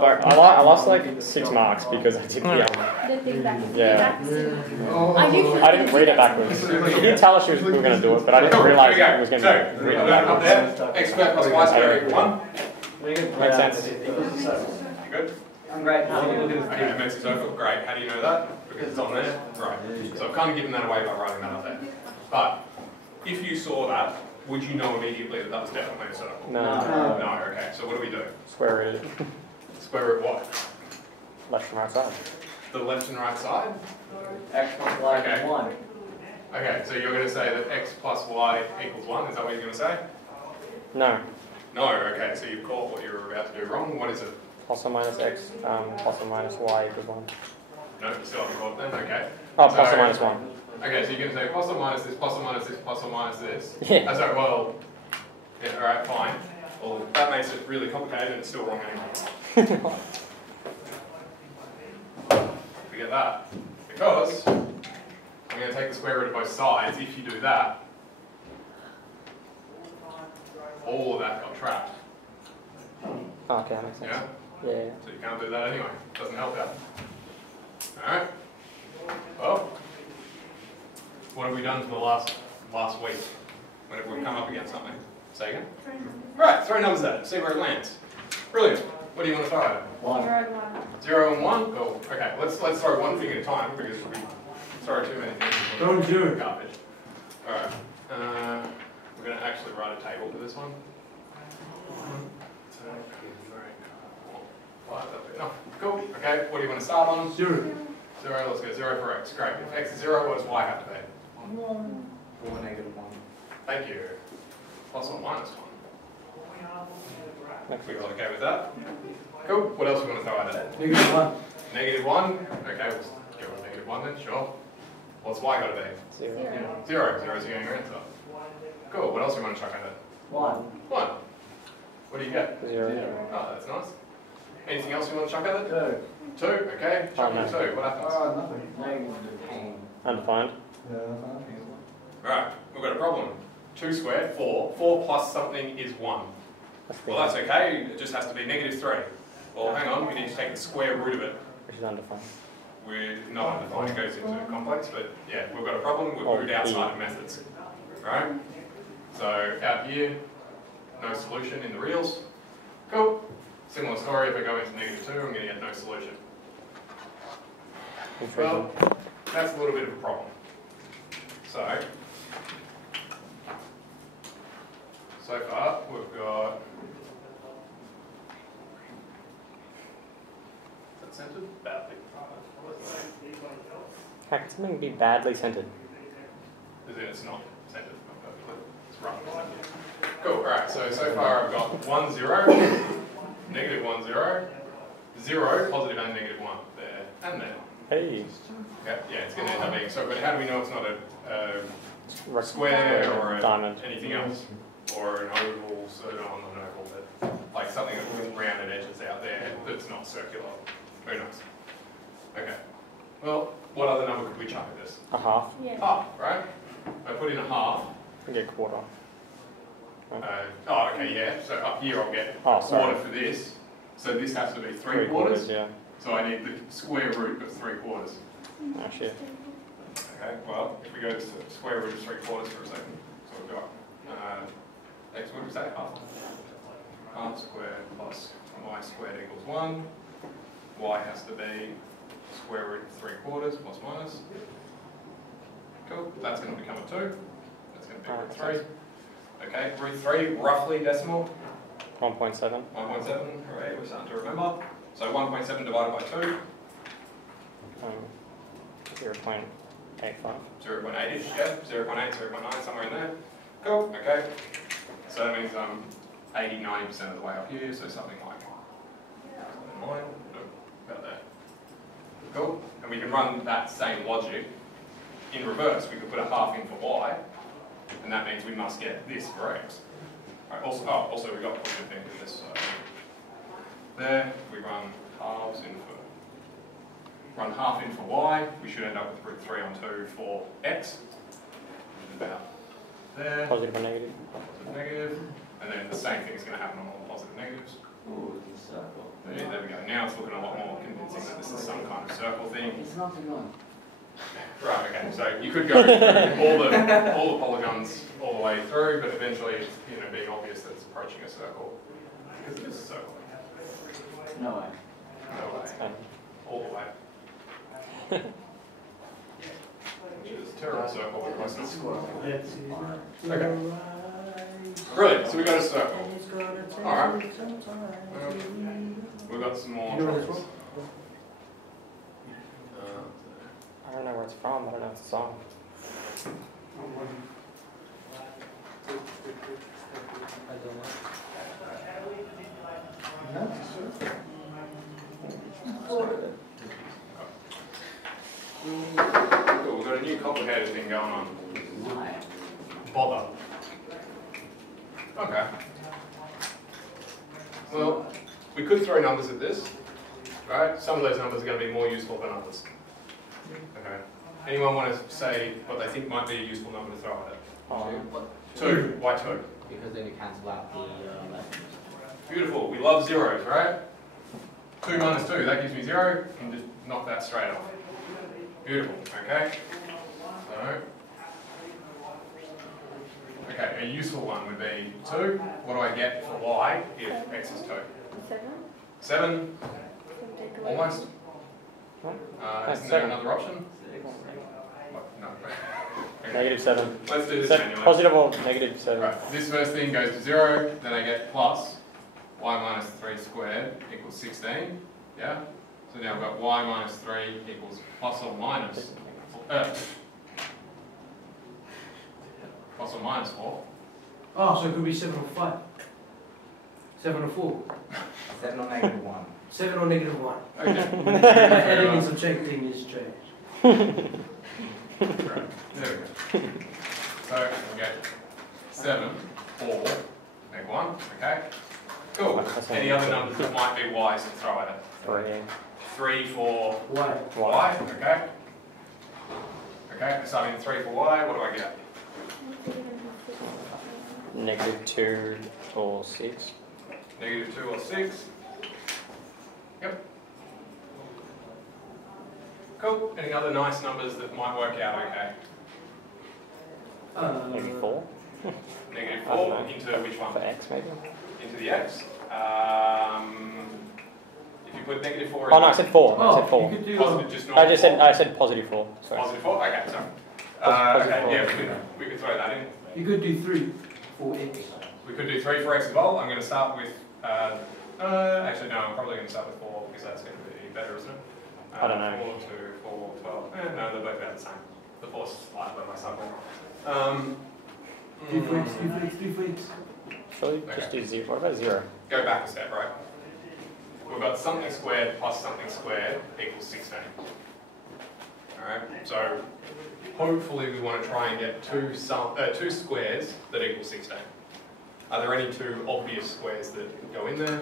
But I lost like 6 marks because I did the yeah. I didn't read it backwards. She did tell us we were going to do it, but I didn't realise it was going to be written backwards. There. X squared plus y squared equals 1. Makes sense. You good? I'm great. Okay, it makes it so great. How do you know that? Because it's on there. Right. So I've kind of given that away by writing that up there. But if you saw that, would you know immediately that that was definitely a circle? No. No, okay. So what do we do? Square root it. Square root what? Left and right side. The left and right side? X plus y Okay. equals 1. Okay, so you're going to say that x plus y equals 1. Is that what you're going to say? No. No, okay. So you've caught what you were about to do wrong. What is it? Plus or minus x, plus or minus y equals 1. No, you still haven't caught it then? Okay. Oh, plus or minus 1. Okay, so you're going to say plus or minus this, plus or minus this, plus or minus this. Yeah. Sorry, well, yeah, alright, fine. Well, that makes it really complicated and it's still wrong anyway. Forget that. Because I'm going to take the square root of both sides. If you do that, all of that got trapped. Oh, okay, that makes sense. Yeah? Yeah. So you can't do that anyway. Doesn't help out. Alright. Well, what have we done for the last week? Whenever we've come up against something. Say again? Right, throw numbers at it. See where it lands. Brilliant. What do you want to throw at it? 1. 0 and 1? Cool. Okay, let's throw one thing at a time because we throw too many things. Don't do it. Garbage. Alright. We're going to actually write a table for this one. 5, that'll be enough. Cool. Okay, what do you want to start on? 0. 0, let's go 0 for x. Great. If x is 0, what does y have to be? 1. Or negative 1. Thank you. Plus or minus 1. We all okay with that? Cool. What else do we want to throw at it? Negative 1. Negative 1. Okay, we'll go with negative 1 then, sure. What's y got to be? 0. 0. 0 is your answer. Cool. What else do we want to chuck at it? 1. 1. What do you get? 0. Oh, that's nice. Anything else you want to chuck at it? 2. 2. Okay. Chuck in 2. What happens? Nothing. Negative 10. Undefined. Yeah, Right. We've got a problem. 2 squared, 4. 4 plus something is 1. Well, that's okay. It just has to be negative 3. Well, hang on. We need to take the square root of it. Which is undefined. We're not undefined. It goes into complex, but yeah, we've got a problem. We've moved outside of methods. Right? So out here, no solution in the reals. Cool. Similar story. If I go into negative 2, I'm going to get no solution. Well, that's a little bit of a problem. So far we've got. Is that centered? Badly. How can something be badly centered? It's not centered perfectly. It's roughly centered. Cool. All right. So far I've got 1, 0, negative 1, 0, 0, positive and negative 1 there and there. Hey. Yeah, it's going to end up being so. But how do we know it's not a square or diamond, anything else, or an oval? So not an oval, but like something with rounded edges out there that's not circular. Who knows? Okay. Well, what other number could we chuck at this? A half. Half, right? I put in a half. I get quarter. Oh, okay, yeah. So up here I'll get a quarter for this. So this has to be 3 quarters. Yeah. So I need the square root of 3 quarters. Oh shit. Okay, well, if we go to the square root of 3 quarters for a second, so we've got x, what did we say? Half squared plus y squared equals 1. Y has to be square root of 3 quarters plus minus. Cool, that's going to become a 2. That's going to be root 3. Okay, root 3, roughly decimal. 1.7. 1.7, hooray, we're starting to remember. So 1.7 divided by 2. 0.85. 0.8-ish, yeah, 0.8, 0.9, somewhere in there. Cool, okay. So that means I'm 80-90% of the way up here, so something like 9, about there. Cool, and we can run that same logic in reverse. We could put a half in for y, and that means we must get this for x. Right, also we've got to put a thing in this. There, we run halves in for, run half in for y, we should end up with root 3 on 2 for x. About there. Positive or negative? Positive, negative. And then the same thing is going to happen on all the positive negatives. Ooh, it's a circle. There we go. now it's looking a lot more convincing that this is some kind of circle thing. It's not the one. Right, okay, so you could go through all the polygons all the way through, but eventually it's being obvious that it's approaching a circle. Because it is a circle. No way. No way. All the way. Which is a terrible circle for closeness. Okay. Brilliant, so we got a circle. Alright. We've got some more troubles. I don't know where it's from, I don't know it's a song. Cool, we've got a new complicated thing going on. Bother. Okay. Well, we could throw numbers at this, right? Some of those numbers are going to be more useful than others. Okay. Anyone want to say what they think might be a useful number to throw at it? 2. Why 2? Because then you cancel out the left. Beautiful. We love zeros, right? 2 minus 2, that gives me 0. You can just knock that straight off. Beautiful. Okay. So, okay, a useful one would be 2. What do I get for y if x is 2? 7. Almost. Isn't there another option? What? No. Okay. -7. Let's do this manually. Positive or -7? Right. This first thing goes to 0, then I get plus y minus 3 squared equals 16. Yeah? So now I've got y minus 3 equals plus or minus 4. Oh, so it could be 7 or 5. 7 or 4. 7 or -1. 7 or -1. Okay. Adding and subtracting is strange. Right. There we go. So we get 7, 4, make 1. Okay. Cool. Any other numbers that might be wise to throw at it? 3. 3 for Why? y. Okay. Okay. Starting 3 for y. What do I get? -2 or 6. -2 or 6. Yep. Cool. Any other nice numbers that might work out okay? -4. -4 into which one? For x maybe? Into the x. If you put -4 Oh no, I said 4. I said Oh, 4. you could do positive, just not I said +4. Sorry. positive 4? Okay, sorry. Positive Okay, 4. yeah, we could throw that in. You could do 3 for x. We could do 3 for x as well. I'm going to start with, actually no, I'm probably going to start with 4 because that's going to be better, isn't it? I don't know. 4, 2, 4, 12. No, they're both about the same. The 4's slightly by myself. 3 for x, 3 for x, 3 for x. Shall we just do 0? What about 0? Go back a step, right? We've got something squared plus something squared equals 16. Alright, so hopefully we want to try and get two squares that equal 16. Are there any 2 obvious squares that go in there?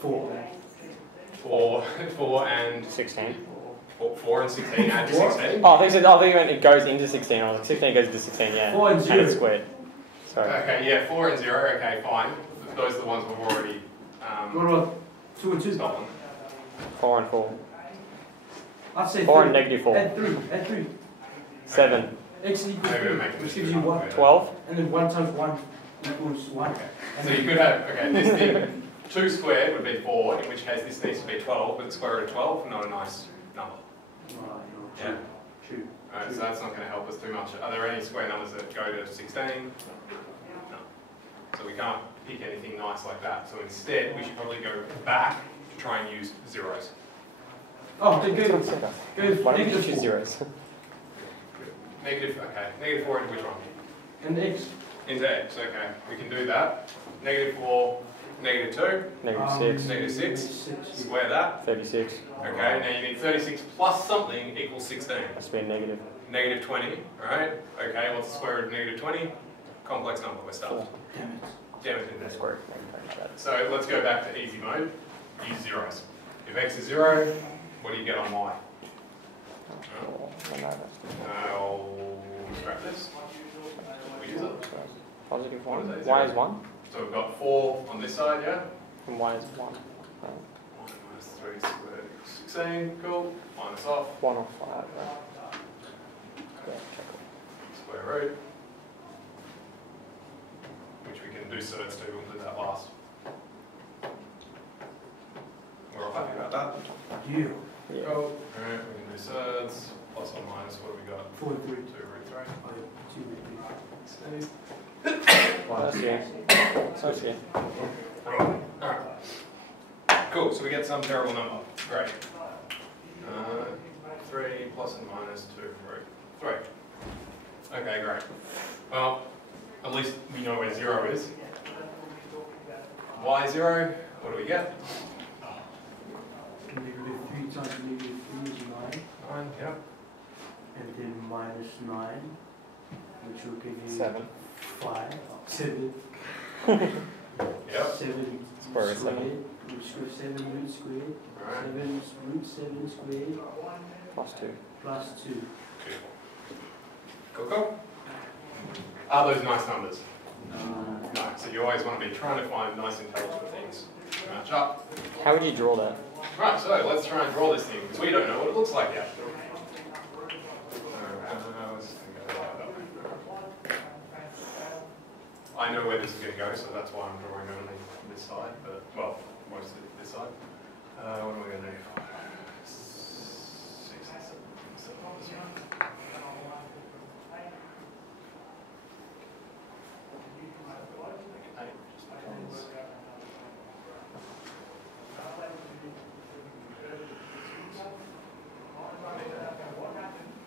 4. 4 and 16. 4 and 16 add to 16. Oh, I think you meant it goes into 16. I was like, 16 goes into 16, yeah. 4 and 0. And it's squared. Sorry. Okay, yeah, 4 and 0, okay, fine. Those are the ones we've already What about 2 and 2? stolen. 4 and 4. I'd say 4 3. and -4. Add 3. Add 3. 7. X equals Maybe we'll 3, make this which gives you 1. 12. And then 1 times 1 equals 1. Okay. So you could have, okay, this thing, 2 squared would be 4, in which case this needs to be 12, but the square root of 12, not a nice number. Yeah. True. Alright, so that's not going to help us too much. Are there any square numbers that go to 16? No. So we can't pick anything nice like that. So instead, we should probably go back to try and use zeros. Oh, then go Why don't you negative choose 4. zeros? Negative, okay. Negative 4 into which one? And x. Into x, okay. We can do that. Negative 4, negative 2, -6. negative 6. 6. Square that. 36. Okay, now you need 36 plus something equals 16. Has to be a negative. Negative 20, right? Okay, what's the square root of negative 20? Complex number, we're stuck. Damn it. Damn it, in there. Square. So let's go back to easy mode. Use zeros. If x is 0, what do you get on y? I'll scrap this. We use it. Positive What 1. is that, Y 0? is 1. So we've got 4 on this side, yeah? And Y is 1. 1 minus 3 is 16, cool. Minus off. 1 or 5, right? Yeah, Square root. Which we can do surds to, we'll do that last. We're all happy about that? Yeah. yeah. Cool. Alright, we can do surds. Plus or minus, what have we got? 4 and 3. 2 root 3. 2 and 3. That's yeah. That's yeah. Alright. Cool, so we get some terrible number. Great. 3 plus and minus 2 root 3. Okay, great. Well, at least we know where 0 is. Y 0, what do we get? Negative 3 times negative 3 is 9. 9, yep. And then minus 9, which will give you 7. 5. 7. Yep. 7 Square squared. root 7 root squared. Alright. 7 root 7 squared. Plus 2. Plus 2. Cool, cool. Are those nice numbers? No. No. So you always want to be trying to find nice intelligent things to match up. How would you draw that? Right, so let's try and draw this thing, because we don't know what it looks like yet. I know where this is going to go, so that's why I'm drawing only this side, but, well, mostly this side. What am I going to do? 6 and 7 on this one. Make 8, just because.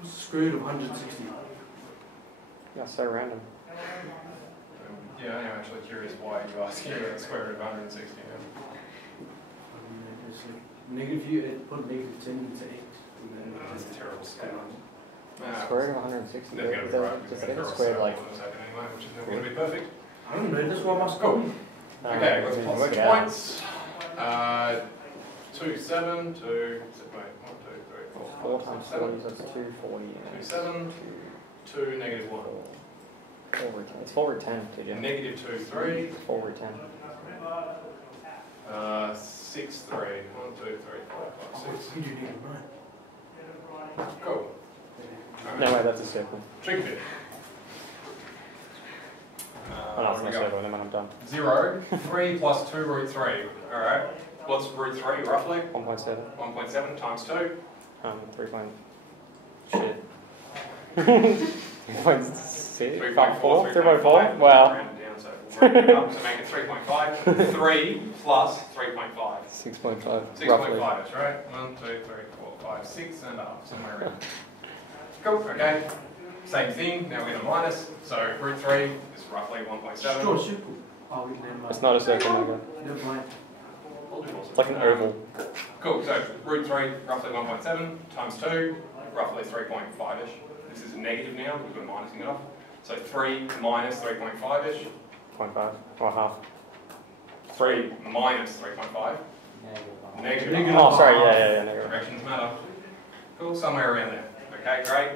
Square root of 160. That's so random. Yeah, I'm actually curious why you ask here the square root of 160. Negative you put negative 10 into 8. That's a terrible scale. Square root of 160. They're going to be right. Just We're get going a to square like. anyway, which is never going to be perfect. I don't know, that's why I must go. Okay, let's plot work some it out. points. 2, 7, 2, wait, 1, 2, 3, 4, 4 times 7. 40, so it's 240. 2, 7, 2, negative 1. 4 root 10. It's 4 root 10, TJ. Negative 2, 3. 4 root 10. 6, 3. 1, 2, 3, 4, 5, 6. You do negative 9. Cool. No way, that's a circle. Trick bit. Oh, no, it's not a circle, then when I'm done. 0, 3 plus 2 root 3. Alright. What's root 3 roughly? 1.7. 1.7 times 2. 3 point. Shit. 3.6? 3.4. 3.4? Wow. Round it down, so we'll round it up to make it 3.5. 3 plus 3.5. 6.5. 6.5, Roughly. that's right. 1, 2, 3, 4, 5, 6, and up, somewhere around. Cool, okay. Same thing, now we get a minus. So root 3 is roughly 1.7. Just draw a circle. Oh, we never mind. It's not a circle, Mega. Never mind. It's like an oval. Cool, so root 3, roughly 1.7, times 2, roughly 3.5-ish. This is a negative now because we're minusing it off. So 3 minus 3.5-ish. 0.5 or half. 3 minus 3.5. Negative. Oh, sorry, yeah, negative. Directions matter. Cool, somewhere around there. Okay, great.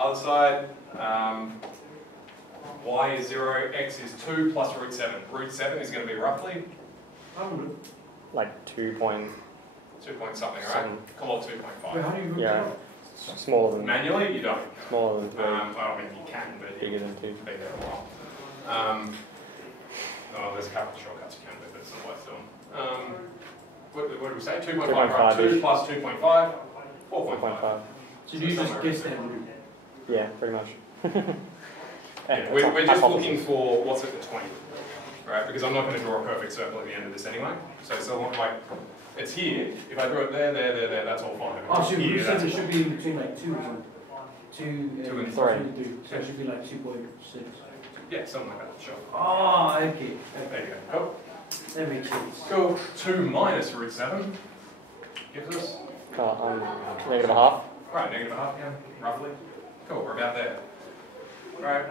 Other side, y is 0, x is 2 plus root 7. Root 7 is going to be roughly I don't know. Like 2 point. 2 point something, right? Something. Call it Wait, 2.5. how do you work Yeah. it out? Smaller than. Manually, you don't. Smaller than 3. Well, I mean, you can, but Bigger you than 2. be there a while. Oh, there's a couple of shortcuts you can do, but it's not worth doing. What did we say? 2.5, right? 2 plus 2.5, 4.5. 4.5. So do you just guess that root? Yeah, pretty much. Yeah, we're just looking for what's at the 20, right? Because I'm not going to draw a perfect circle at the end of this anyway. So like, it's here. If I draw it there, that's all fine. Oh, so Here, you said that's it should be in between like 2 and 2 and 3. So it should be like 2.6. yeah, something like that, sure. Oh, okay. There you go. Cool. That makes sense. Cool. 2 minus root 7 gives us, Negative a half. right, negative a half, yeah, roughly. Cool, we're about there. Right,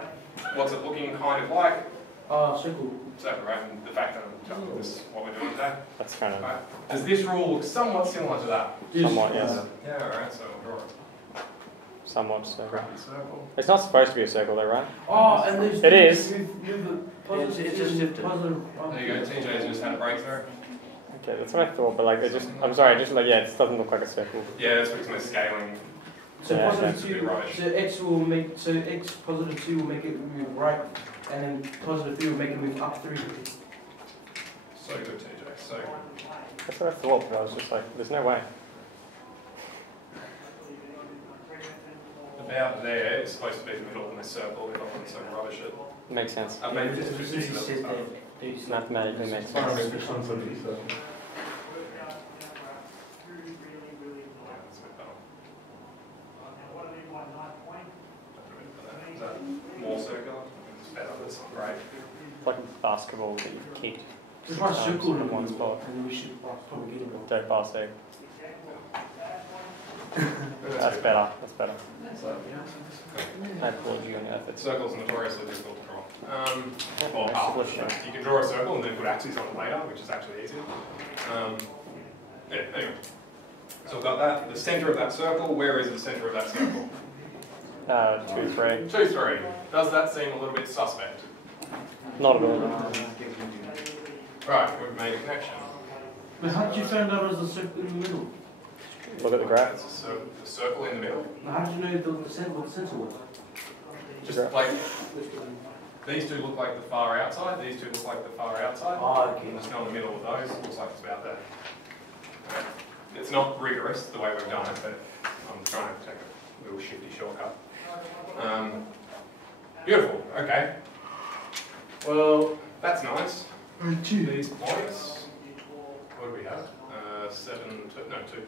what's it looking kind of like? Circle. So, right, and the fact that I'm telling you this is what we're doing today. That's kind of. Right. Does this rule look somewhat similar to that? Somewhat, yes. Yeah, alright, so we'll draw it. Somewhat circle. Round circle. It's not supposed to be a circle, though, right? Oh, and there's. It is. Move the positive. It's just shifted. Positive. There you go, TJ's just had a breakthrough. Okay, that's what I thought, but like it just, I'm sorry, just like, yeah, it just doesn't look like a circle. Yeah, that's because my scaling. So Yeah, positive that's a bit 2, rubbish. so x will make, so x positive 2 will make it move right, and then positive 3 will make it move up 3. So good, TJ. So good. That's what I thought, but I was just like, there's no way. About there is supposed to be the middle of my circle if I want to rubbish it. Makes sense. I've made this This 50 is says stuff. that. Mathematically makes Oh, sense. it's on for these, though. Is that more circular? It's better, that's not great. It's like basketball that you've kicked Just write circle in in one spot. and then we should probably get it. Don't pass there. That's better. That's better. I applaud you on your efforts. Circles are notoriously difficult to draw. Well, Solution. you can draw a circle and then put axes on it later, which is actually easier. Yeah, anyway. So I've got that. The centre of that circle, where is the centre of that circle? 2, 3. 2, 3. Does that seem a little bit suspect? Not at all. Right, we've made a connection. But how did you find out it was a circle in the middle? Look at the graph. So the circle in the middle. Now, how did you know what the center was? Just like these two look like the far outside. These two look like the far outside. Oh, okay. Let's go in the middle of those. Looks like it's about there. Right. It's not rigorous the way we've done it, but I'm trying to take a little shifty shortcut. Beautiful. Okay. Well, that's nice. These points. What do we have? 7, 2, no 2.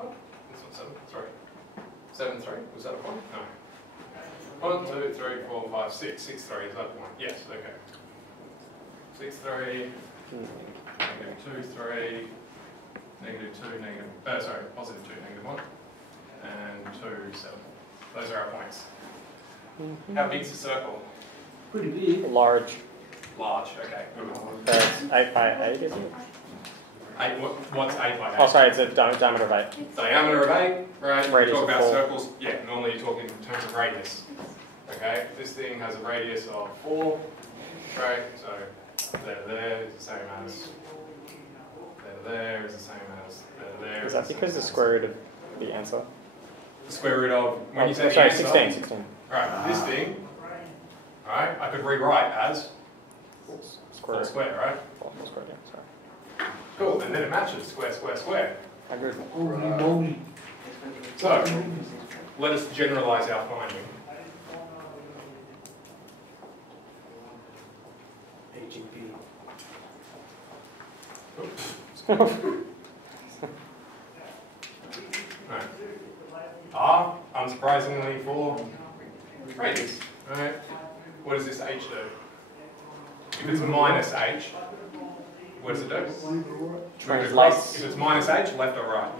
Oh, it's not 7. Sorry. 7, 3. Was that a point? No. 1, 2, 3, 4, 5, 6. 6, 3. Is that a point? Yes. Okay. 6, 3. -2, 3. -2, negative. Sorry. Positive 2, -1. And 2, 7. Those are our points. How big's the circle? Pretty big. Large. Large. Okay. Good. That's 8 by 8, isn't it? 8. What's 8 by 8? Oh, sorry, it's a diameter of 8. Diameter of 8, right? Radius You talk of about 4. circles, yeah, normally you talk in terms of radius. Okay, this thing has a radius of 4, right? So there is the same as there is the same as there. Is that because the square root of the answer? The square root of, when you say the sorry, answer, 16. Right, this thing, right, I could rewrite as Square 4 square, right? 4 square, yeah, sorry. Cool, and then it matches square, square, square. I agree. Holy moly. So, let us generalize our finding. HEP. Right. R, unsurprisingly, for radius. Right. What does this H do? If it's minus H, what does it do? Translates. If it's minus H, left or right?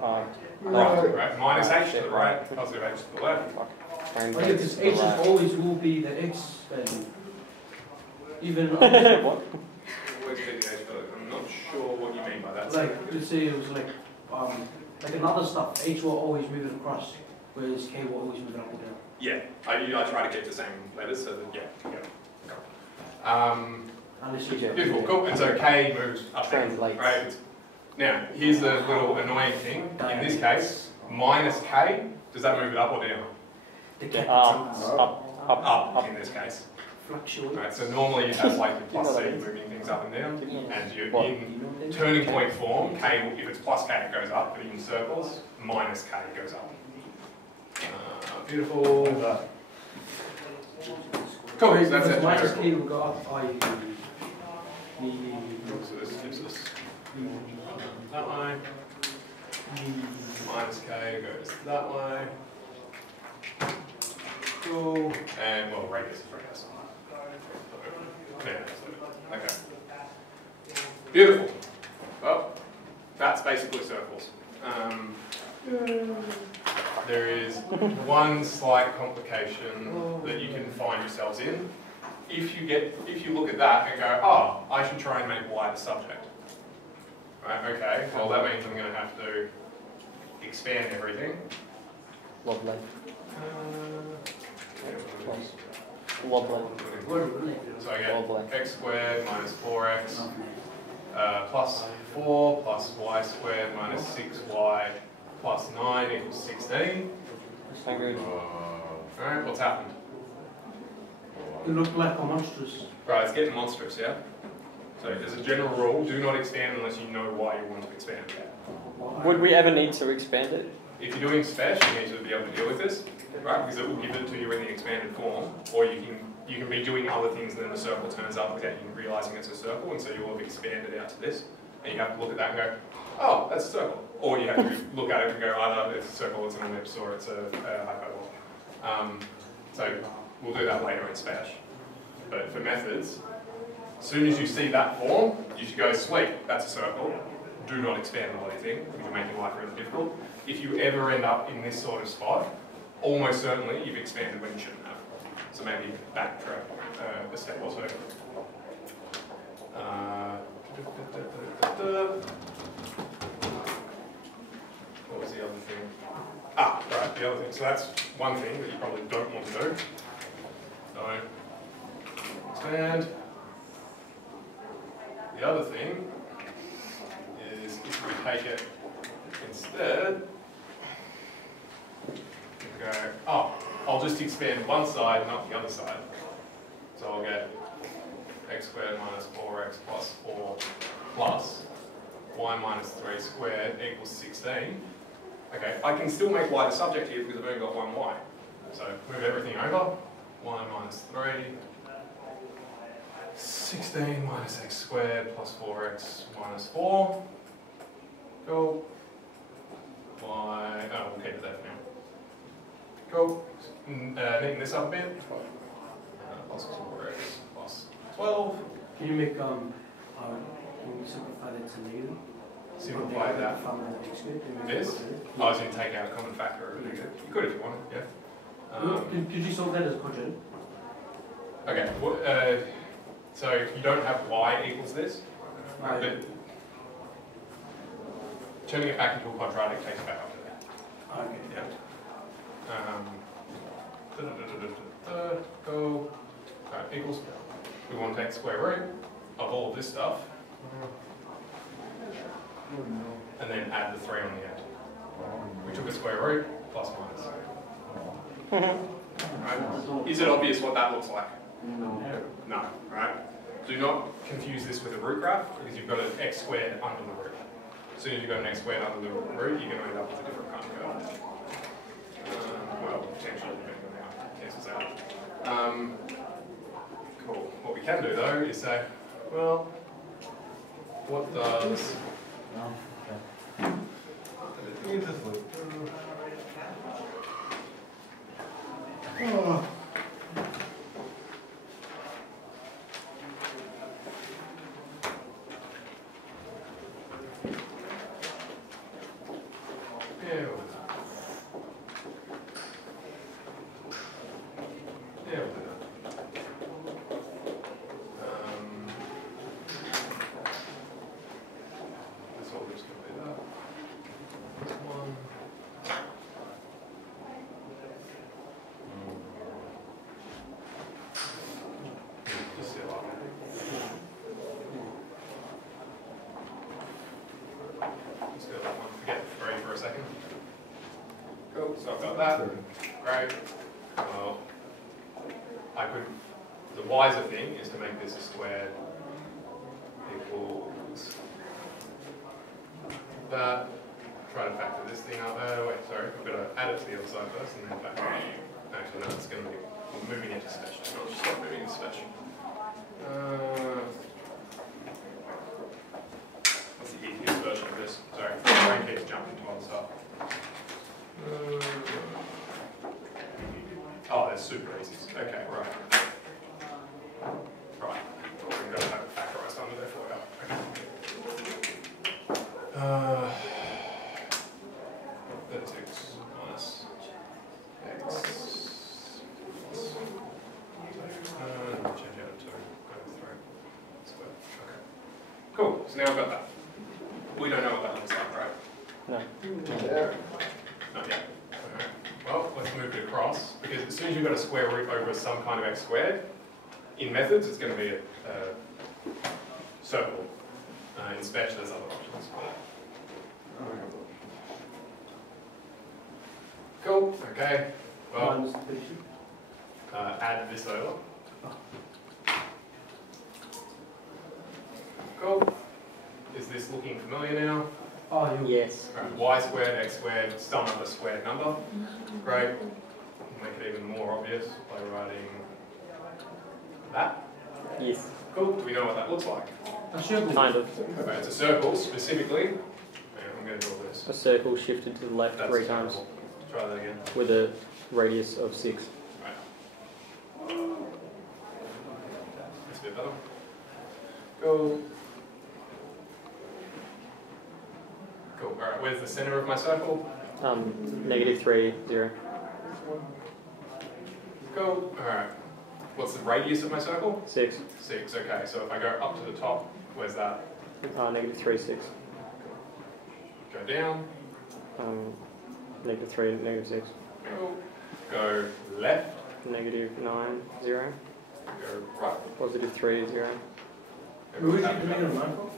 Right. Right. Minus H to the right, positive H to the left. Oh, yeah, because H is always will be the X value. Even What? Where's the H value? I'm not sure what you mean by that. like let's say it was like another stuff. H will always move it across, whereas K will always move it up and down. Yeah, I try to keep the same letters so that, yeah. Unless you get Beautiful, cool. And so K moves up and down, Translates. right? Now, here's the little annoying thing. In this case, minus K, does that move it up or down? the Up in this case. fluctuate. Right, so normally you have like your plus C moving things up and down. And you're in turning point form, K, if it's plus K, it goes up, but in circles, minus K goes up. Beautiful. Cool, so that's it. Minus K will go up. So this gives us that way. Minus K goes that way. Cool. And well, radius is radius. Yeah, okay. Beautiful. Well, that's basically circles. There is one slight complication that you can find yourselves in. If you look at that and go, oh, I should try and make Y the subject. Right, okay, well that means I'm going to have to expand everything. Lovely. So I get x squared minus 4x plus 4 plus y squared minus 6y plus 9 equals 16. Alright, what's happened? You look like a monstrous. Right, it's getting monstrous, yeah? So as a general rule, do not expand unless you know why you want to expand. Would we ever need to expand it? If you're doing special, you need to be able to deal with this, right? Because it will give it to you in the expanded form, or you can be doing other things and then the circle turns up without you realizing it's a circle, and so you'll have expanded out to this, and you have to look at that and go, oh, that's a circle. Or you have to look at it and go, either it's a circle, it's an ellipse, or it's a hyperbola. So we'll do that later in Spash. But for methods, as soon as you see that form, you should go, sweet, that's a circle. Do not expand the bloody thing, because you're making life really difficult. If you ever end up in this sort of spot, almost certainly you've expanded when you shouldn't have. So maybe backtrack a step or so. What was the other thing? Ah, right, the other thing. So that's one thing that you probably don't want to do. So, expand. The other thing is if we take it instead, go, oh, I'll just expand one side, not the other side. So I'll get x squared minus 4x plus 4 plus y minus 3 squared equals 16. Okay, I can still make y the subject here because I've only got one y. So move everything over. Y minus 3. 16 minus x squared plus 4x minus 4. Cool. Y, oh, we'll keep it there for now. Cool. Neaten this up a bit. Plus 4x plus 12. Can you make can you simplify that to negative? Simplify that. This? I was going to take out a common factor over negative. You could if you wanted, yeah. Could you solve that as a quadrant? Okay. Well, so you don't have y equals this, Right. but turning it back into a quadratic takes back up to that. Okay. Yeah. Go. Right, equals. We want to take the square root of all of this stuff, and then add the 3 on the end. We took a square root plus minus. Right? Is it obvious what that looks like? No, right? Do not confuse this with a root graph because you've got an x squared under the root. As soon as you've got an x squared under the root, you're going to end up with a different kind of curve. Well, potentially, depending on how it cancels out. Cool. What we can do though is say, well, what does... So I've got that. Great. Well, I could. The wiser thing is to make this a squared equals that. Try to factor this thing out. Wait, sorry. I've got to add it to the other side first and then factor it. Actually, no, it's going to be moving into special. I'll just stop moving into special. What's the easiest version of this? Sorry, my brain keeps jumping to other stuff. Oh, that's super easy. Okay, right. Right. We're going to have it factorized under there for you. 36 minus x plus. Change out of 2. Go to 3. Square. Okay. Cool. So now I've got that. We don't know what that looks like, right? No. Not yet. Okay. Well, let's move it across, because as soon as you've got a square root over some kind of x squared, in methods it's going to be a circle. in Spec, there's other options for that. Cool, okay. Well, add this over. Cool. Is this looking familiar now? Oh, Yes. Right, y squared, x squared, sum of a squared number. Great. Make it even more obvious by writing that. Yes. Cool. Do we know what that looks like? a circle. Kind of. Okay, it's a circle specifically. And I'm going to draw this. A circle shifted to the left That's 3 times terrible. Try that again. with a radius of 6. Right. That's a bit better. Go. Cool. Alright, where's the center of my circle? -3, 0. Go. Alright. What's the radius of my circle? 6. 6. Okay, so if I go up to the top, where's that? -3, 6. Go down. -3, -6. Go. Go left. -9, 0. Go right. +3, 0. Where's the negative 9 from?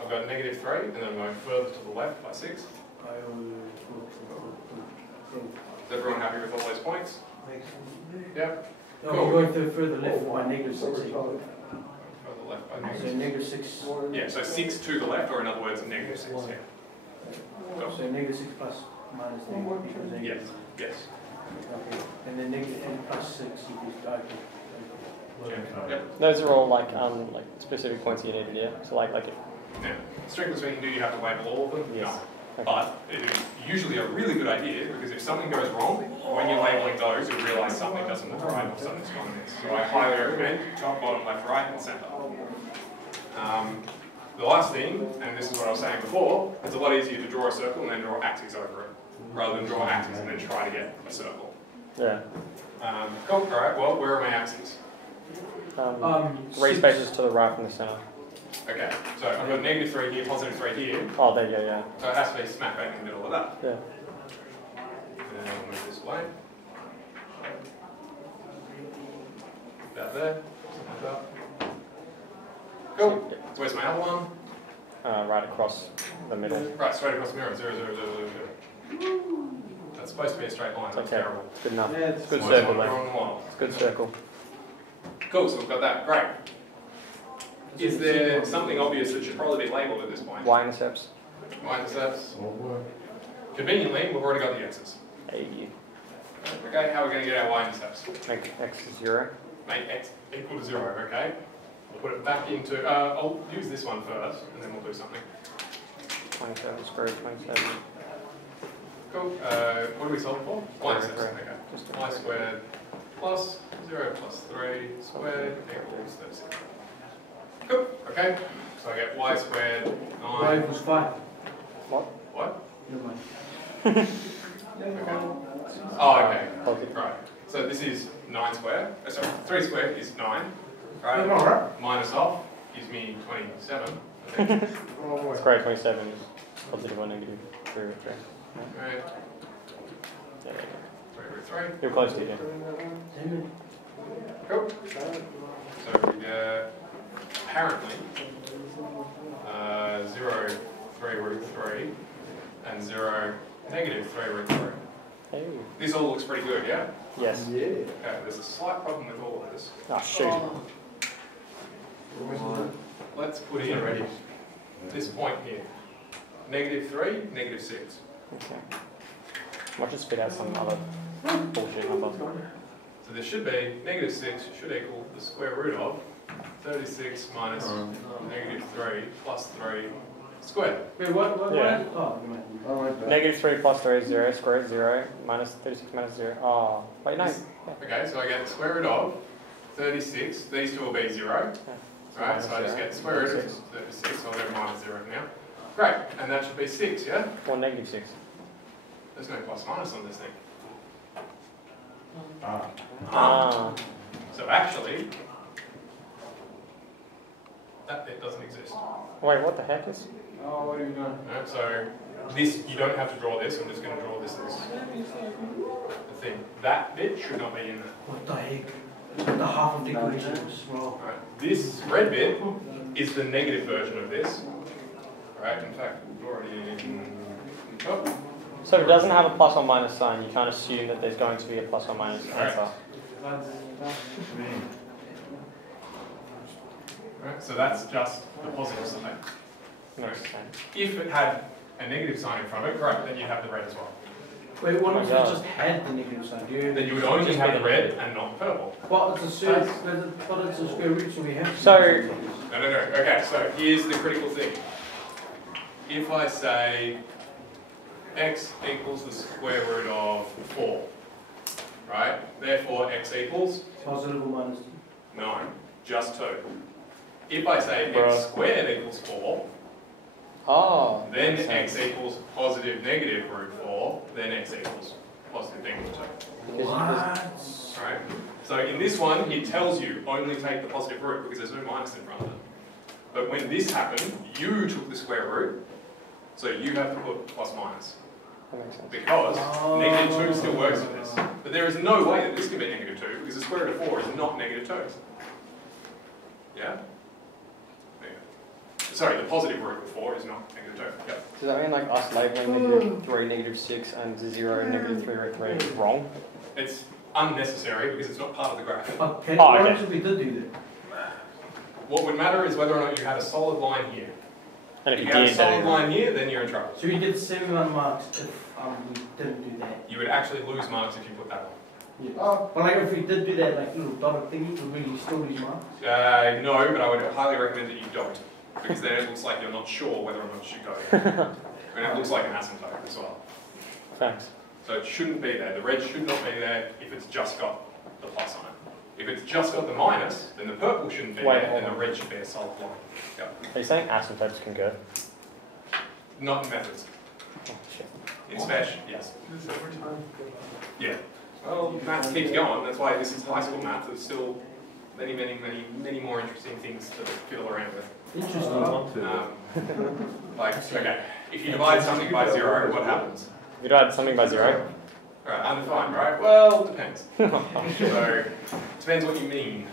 I've got -3, and then I'm going further to the left by 6. Is everyone happy with all those points? Yep. No, Cool. we're going further left by -6. Further left by So -6. -6. Yeah, so 6 to the left, or in other words, -6. Yeah. Cool. So -6 plus minus negative equals negative. Yes. Yes. Okay. And then negative and plus 6 equals Yep. Those are all like specific points you needed, yeah? So like if Now, strictly speaking, do you have to label all of them? Yes. No. Okay. But it is usually a really good idea, because if something goes wrong, when you're labeling those, you'll realise something doesn't look right or something's wrong with this. So I highly recommend top, bottom, left, right, and centre. The last thing, and this is what I was saying before, it's a lot easier to draw a circle and then draw axes over it, rather than draw axes and then try to get a circle. yeah. Cool, alright, well, where are my axes? Three spaces to the right from the center. Okay, so I've got -3 here, +3 here, Oh, there you go, yeah. so it has to be smack bang in the middle of that. Yeah. And I'll move this way. About there, something like that. Cool. Where's my other one? Right across the middle. Right, straight across the mirror, 0, 0, 0, 0. That's supposed to be a straight line, It's that's okay. terrible. It's good enough. Yeah, It's a good Why is circle mine there. drawing the wall? It's a good circle. Cool, so we've got that, great. Is there something obvious that should probably be labelled at this point? Y-intercepts. Y-intercepts. Conveniently, we've already got the x's. Hey. Okay, how are we going to get our y-intercepts? Make x 0. Make x equal to 0, okay? We'll put it back into, I'll use this one first, and then we'll do something. 27 squared 27. Cool, what do we solve for? Y-intercepts, Right. okay. Just Y squared plus 0 plus 3 squared equals 36. Cool, okay. So I get y squared 9. 5 equals 5. What? Never mind. Okay. Oh, okay. Okay. Right. So this is 9 squared. Sorry, 3 squared is 9. Right? No, right? Minus off gives me 27. Square 27 is positive or negative 3 root 3. Right. Yeah, 3 root 3. you're close to it. Cool. So we get apparently 0, 3 root 3 and 0, negative 3 root 3. Hey. This all looks pretty good, yeah? Yes. Okay, there's a slight problem with all of this. Oh, shoot. Let's put in this point here. -3, -6. Okay. Watch it spit out some other bullshit number. So there should be -6 should equal the square root of 36 minus -3 plus 3 squared. Wait, what? Yeah. Oh, never mind. -3 plus 3 is 0, square is 0, minus 36 minus 0. Oh, wait, no. Okay, so I get the square root of 36. These two will be 0. Right, so I just get the square root of 36. I'll go minus 0 now. Great, and that should be 6, yeah? Or -6. There's no plus minus on this thing. Ah. So actually, that bit doesn't exist. Wait, what the heck is? Oh, what are you doing? No, so this, you don't have to draw this. I'm just going to draw this as the thing. That bit should not be in there. What the heck? The half of the equation was wrong. Right. This red bit is the negative version of this. Right? In fact, we've already... Oh. So if it doesn't have a plus or minus sign, you can't assume that there's going to be a plus or minus answer. Right, so that's just the positive sign. Makes sense. If it had a negative sign in front of it, correct, then you'd have the red as well. Wait, what if it just had the negative sign? Then you would only have the red and not the purple. But it's a square root, so we have So... No. Okay, so here's the critical thing. If I say x equals the square root of 4, right? Therefore, x equals? Positive or minus 2? No, just 2. If I say x squared equals 4, then x equals positive negative root 4, then x equals positive negative 2. What? Right? So in this one, it tells you only take the positive root because there's no minus in front of it. But when this happened, you took the square root, so you have to put plus minus. That makes sense. Because negative 2 still works with this. But there is no way that this can be negative 2 because the square root of 4 is not negative 2. Yeah? Sorry, the positive root of 4 is not negative 2. Yep. Does that mean like us labeling -3, -6 and 0 and -3 root 3 is wrong? It's unnecessary because it's not part of the graph. Okay, okay. what if we did do that? What would matter is whether or not you had a solid line here. And If you had a solid line here, then you're in trouble. So we get 71 marks if we didn't do that. You would actually lose marks if you put that on. Yeah. But like if we did do that like little dotted thingy, would we still lose marks? No, but I would highly recommend that you don't. Because then it looks like you're not sure whether or not you should go there. And it looks like an asymptote as well. Thanks. So it shouldn't be there. The red should not be there if it's just got the plus on it. If it's just got the minus, then the purple shouldn't be there, and the red should be a solid line. Yep. Are you saying asymptotes concur? Not in methods. Oh, shit. In spec, yes. Yeah. Well, maths keeps going. That's why this is high school maths. There's still many more interesting things to fiddle around with. Interesting. Like, okay, if you divide something by 0, what happens? If you divide something by 0? Alright, undefined, right? Well, depends. So, depends what you mean.